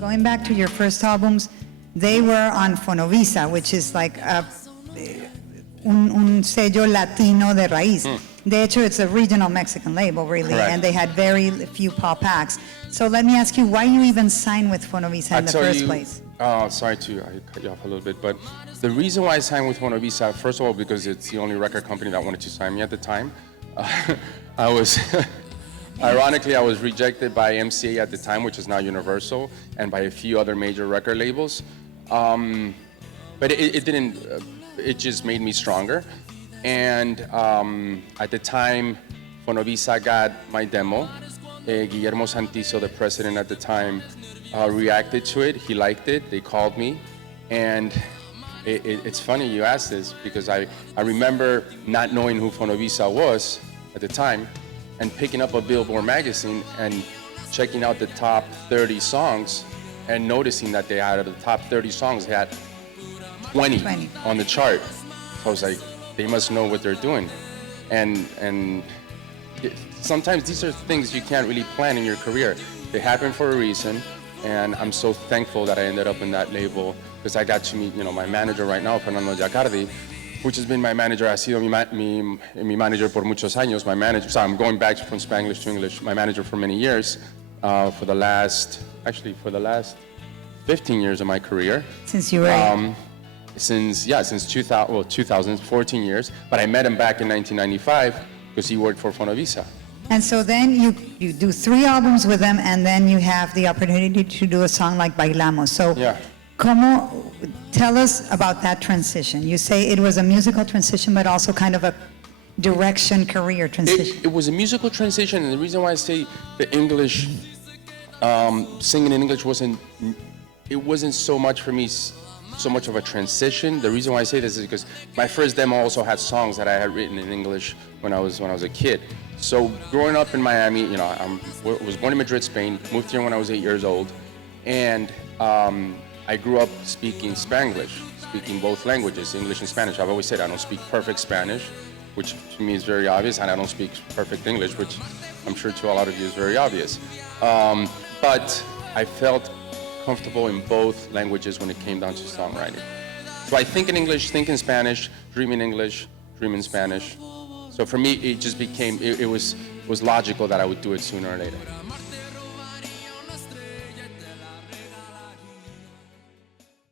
Going back to your first albums, they were on Fonovisa, which is like un sello latino de raíz. De hecho, it's a regional Mexican label, really, Correct. and they had very few pop acts. So let me ask you, why you even signed with Fonovisa in the first place? Sorry I cut you off a little bit, but the reason why I signed with Fonovisa, first of all, because it's the only record company that wanted to sign me at the time. I was, ironically, I was rejected by MCA at the time, which is now Universal, and by a few other major record labels. But it didn't, it just made me stronger. And at the time, Fonovisa got my demo. Guillermo Santizo, the president at the time, reacted to it. He liked it. They called me. And it's funny you asked this, because I remember not knowing who Fonovisa was at the time and picking up a Billboard magazine and checking out the top 30 songs and noticing that they had, out of the top 30 songs, they had 20 on the chart. So I was like, they must know what they're doing. And sometimes these are things you can't really plan in your career. They happen for a reason, and I'm so thankful that I ended up in that label, because I got to meet, my manager right now, Fernando Giacardi, which has been my manager, ha sido mi manager por muchos años, my manager, so I'm going back from Spanglish to English, my manager for many years, for the last 15 years of my career. Since you were Since 2000, 14 years, but I met him back in 1995 because he worked for Fonovisa. And so then you do 3 albums with them, and then you have the opportunity to do a song like Bailamos. So yeah. Tell us about that transition. You say it was a musical transition, but also kind of a direction career transition. It was a musical transition, and the reason why I say the English, singing in English wasn't so much for me, so much of a transition. The reason why I say this is because my first demo also had songs that I had written in English when I was a kid. So growing up in Miami, I was born in Madrid, Spain, moved here when I was 8 years old, and I grew up speaking Spanglish, speaking both languages, English and Spanish. I've always said I don't speak perfect Spanish, which to me is very obvious, and I don't speak perfect English, which I'm sure to a lot of you is very obvious. But I felt comfortable in both languages when it came down to songwriting. So I think in English, think in Spanish, dream in English, dream in Spanish. So for me, it just became, it was logical that I would do it sooner or later.